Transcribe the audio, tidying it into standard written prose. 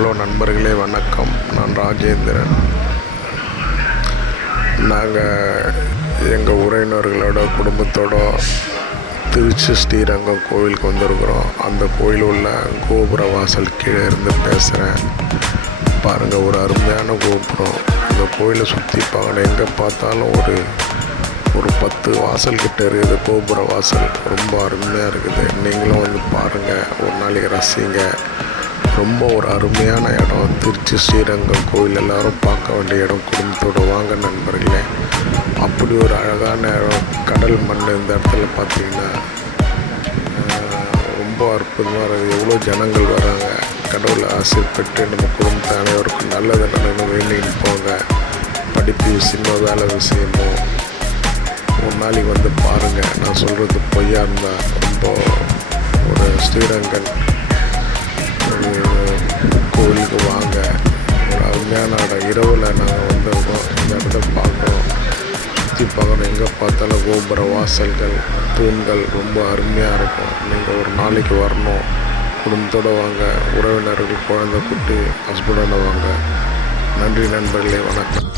Hello நண்பர்களே, வணக்கம். நான் ராஜேந்திரன். நாங்கள் எங்கள் உறவினர்களோட குடும்பத்தோட திருச்சி ஸ்ரீரங்கம் கோவிலுக்கு வந்திருக்கிறோம். அந்த கோயில் உள்ள கோபுர வாசல் கீழே இருந்து பேசுகிறேன். பாருங்கள், ஒரு அருமையான கோபுரம். அந்த கோயிலை சுற்றி பார்க்கணும். எங்கே பார்த்தாலும் ஒரு 10 வாசல் கிட்ட இருக்குது. கோபுர வாசல் ரொம்ப அருமையாக இருக்குது. நீங்களும் வந்து பாருங்கள், ஒரு நாளைக்கு ரசிங்க. ரொம்ப ஒரு அருமையான இடம். திருச்சி ஸ்ரீரங்கம் கோயில் எல்லோரும் பார்க்க வேண்டிய இடம். குடும்பத்தோடு வாங்க நண்பர்களே. அப்படி ஒரு அழகான இடம். கடல் மண் இந்த இடத்துல பார்த்திங்கன்னா ரொம்ப அற்புதமாக இருக்குது. எவ்வளோ ஜனங்கள் வராங்க. கடவுளை ஆசைப்பட்டு நம்ம குடும்பத்தை அனைவருக்கும் நல்லது நடக்கணும் வேண்டின்னு போங்க. படிப்பு விஷயமோ வேலை விஷயமோ ஒரு நாளைக்கு வந்து பாருங்கள். நான் சொல்கிறது பொய்யா இருந்தால் ரொம்ப ஒரு ஸ்ரீரங்கன் கோவிலுக்கு வாங்க. ஒரு அருமையான இடம். இரவில் நாங்கள் வந்திருக்கோம். இந்த இடத்த பார்க்குறோம், சுற்றி பார்க்கணும். எங்கே பார்த்தாலும் கோபுர வாசல்கள், தூண்கள் ரொம்ப அருமையாக இருக்கும். நீங்கள் ஒரு நாளைக்கு வரணும். குடும்பத்தோடு வாங்க. உறவினர்கள், குழந்தை குட்டி, ஹஸ்பண்டோட வாங்க. நன்றி நண்பர்களே, வணக்கம்.